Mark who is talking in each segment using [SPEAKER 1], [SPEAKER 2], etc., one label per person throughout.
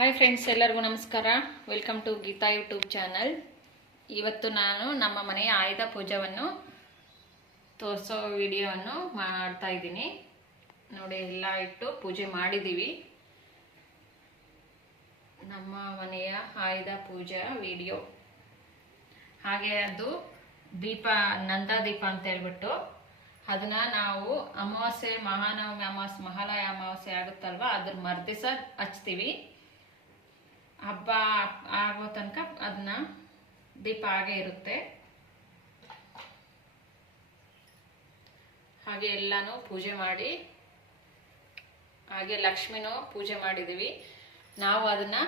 [SPEAKER 1] Hi friends ಎಲ್ಲರಿಗೂ ನಮಸ್ಕಾರ. Welcome to Geetha YouTube channel ಇವತ್ತು ನಾನು ನಮ್ಮ ಮನೆಯ ಆಯುಧ ಪೂಜವನ್ನು ತೋರಿಸೋ ವಿಡಿಯೋವನ್ನು ಮಾಡ್ತಾ ಇದ್ದೀನಿ. ನೋಡಿ, ಎಲ್ಲ ಇಟ್ಟು ಪೂಜೆ ಮಾಡಿದ್ದೀವಿ. ನಮ್ಮ ಮನೆಯ ಆಯುಧ ಪೂಜಾ ವಿಡಿಯೋ. ಹಾಗೆ ಅದು ದೀಪ, ನಂದಾ ದೀಪ ಅಂತ ಹೇಳ್ಬಿಟ್ಟು ಅದನ್ನ ನಾವು ಅಮಾವಾಸ್ಯೆ ಮಹಾನವಮಿ, ಅಮಾವಾಸ್ಯೆ ಮಹಾಲಯ ಅಮಾವಾಸ್ಯೆ ಆಗುತ್ತಲ್ವಾ, ಅದ್ರ ಮರ್ದಿಸ ಹಚ್ತೀವಿ. ಹಬ್ಬ ಆಗೋ ತನಕ ಅದನ್ನ ದೀಪ ಹಾಗೆ ಇರುತ್ತೆ. ಹಾಗೆ ಎಲ್ಲಾನು ಪೂಜೆ ಮಾಡಿ, ಹಾಗೆ ಲಕ್ಷ್ಮಿನೂ ಪೂಜೆ ಮಾಡಿದೀವಿ. ನಾವು ಅದನ್ನ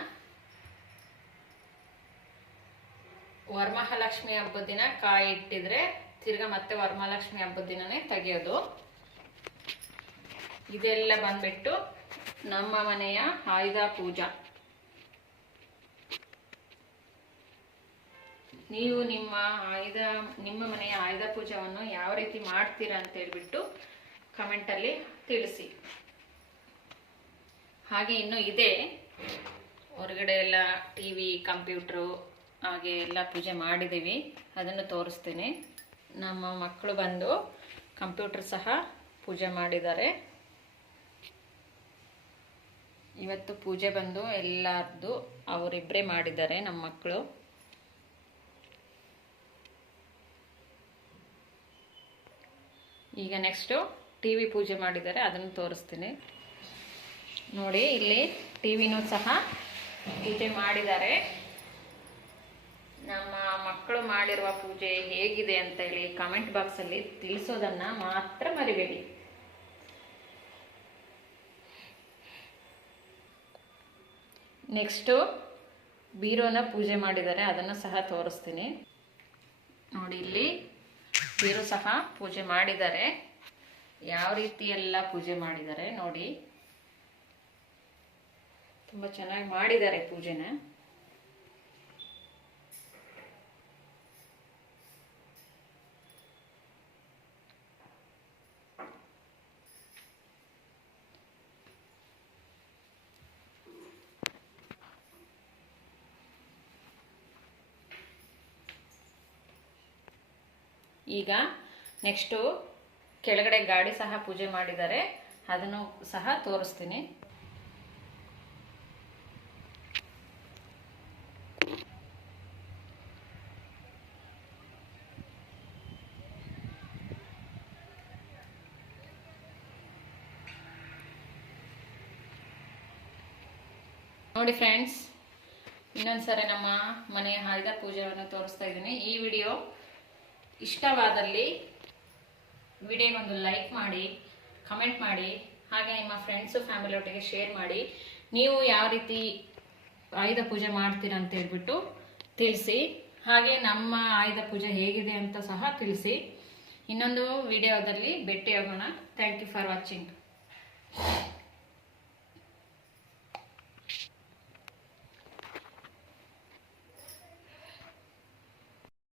[SPEAKER 1] ವರಮಹಾಲಕ್ಷ್ಮಿ ಹಬ್ಬದ ದಿನ ಕಾಯಿ ಇಟ್ಟಿದ್ರೆ ತಿರ್ಗಾ ಮತ್ತೆ ವರಮಹಾಲಕ್ಷ್ಮಿ ಹಬ್ಬದ ದಿನನೇ ತೆಗೆಯೋದು. ಇದೆಲ್ಲ ಬಂದ್ಬಿಟ್ಟು ನಮ್ಮ ಮನೆಯ ಆಯುಧ ಪೂಜಾ. ನೀವು ನಿಮ್ಮ ಆಯುಧ, ನಿಮ್ಮ ಮನೆಯ ಆಯುಧ ಪೂಜವನ್ನು ಯಾವ ರೀತಿ ಮಾಡ್ತೀರಾ ಅಂತ ಹೇಳ್ಬಿಟ್ಟು ಕಮೆಂಟಲ್ಲಿ ತಿಳಿಸಿ. ಹಾಗೆ ಇನ್ನು ಇದೆ. ಹೊರಗಡೆ ಎಲ್ಲ ಟಿ ವಿ ಕಂಪ್ಯೂಟ್ರು ಹಾಗೆ ಎಲ್ಲ ಪೂಜೆ ಮಾಡಿದ್ದೀವಿ. ಅದನ್ನು ತೋರಿಸ್ತೀನಿ. ನಮ್ಮ ಮಕ್ಕಳು ಬಂದು ಕಂಪ್ಯೂಟರ್ ಸಹ ಪೂಜೆ ಮಾಡಿದ್ದಾರೆ. ಇವತ್ತು ಪೂಜೆ ಬಂದು ಎಲ್ಲರದ್ದು ಅವರಿಬ್ಬರೇ ಮಾಡಿದ್ದಾರೆ ನಮ್ಮ ಮಕ್ಕಳು. ಈಗ ನೆಕ್ಸ್ಟು ಟಿ ವಿ ಪೂಜೆ ಮಾಡಿದ್ದಾರೆ, ಅದನ್ನು ತೋರಿಸ್ತೀನಿ. ನೋಡಿ, ಇಲ್ಲಿ ಟಿ ವಿನೂ ಸಹ ಪೂಜೆ ಮಾಡಿದ್ದಾರೆ. ನಮ್ಮ ಮಕ್ಕಳು ಮಾಡಿರುವ ಪೂಜೆ ಹೇಗಿದೆ ಅಂತ ಹೇಳಿ ಕಮೆಂಟ್ ಬಾಕ್ಸಲ್ಲಿ ತಿಳಿಸೋದನ್ನು ಮಾತ್ರ ಮರಿಬೇಡಿ. ನೆಕ್ಸ್ಟು ಬೀರೋನ ಪೂಜೆ ಮಾಡಿದ್ದಾರೆ, ಅದನ್ನು ಸಹ ತೋರಿಸ್ತೀನಿ. ನೋಡಿ, ಇಲ್ಲಿ ಬೀರು ಸಹ ಪೂಜೆ ಮಾಡಿದ್ದಾರೆ. ಯಾವ ರೀತಿ ಎಲ್ಲ ಪೂಜೆ ಮಾಡಿದ್ದಾರೆ ನೋಡಿ. ತುಂಬ ಚೆನ್ನಾಗಿ ಮಾಡಿದ್ದಾರೆ ಪೂಜೆನ. ಈಗ ನೆಕ್ಸ್ಟು ಕೆಳಗಡೆ ಗಾಡಿ ಸಹ ಪೂಜೆ ಮಾಡಿದ್ದಾರೆ. ಅದನ್ನು ಸಹ ತೋರಿಸ್ತೀನಿ. ನೋಡಿ ಫ್ರೆಂಡ್ಸ್, ಇನ್ನೊಂದ್ಸರಿ ನಮ್ಮ ಮನೆಯ ಆಯ್ದ ಪೂಜೆಯನ್ನು ತೋರಿಸ್ತಾ ಇದ್ದೀನಿ. ಈ ವಿಡಿಯೋ ಇಷ್ಟವಾದಲ್ಲಿ ವಿಡಿಯೋಗೊಂದು ಲೈಕ್ ಮಾಡಿ, ಕಮೆಂಟ್ ಮಾಡಿ, ಹಾಗೆ ನಿಮ್ಮ ಫ್ರೆಂಡ್ಸು ಫ್ಯಾಮಿಲಿ ಒಟ್ಟಿಗೆ ಶೇರ್ ಮಾಡಿ. ನೀವು ಯಾವ ರೀತಿ ಆಯುಧ ಪೂಜೆ ಮಾಡ್ತೀರ ಅಂತ ಹೇಳ್ಬಿಟ್ಟು ತಿಳಿಸಿ. ಹಾಗೆ ನಮ್ಮ ಆಯುಧ ಪೂಜೆ ಹೇಗಿದೆ ಅಂತ ಸಹ ತಿಳಿಸಿ. ಇನ್ನೊಂದು ವಿಡಿಯೋದಲ್ಲಿ ಭೇಟಿಯಾಗೋಣ. Thank you for watching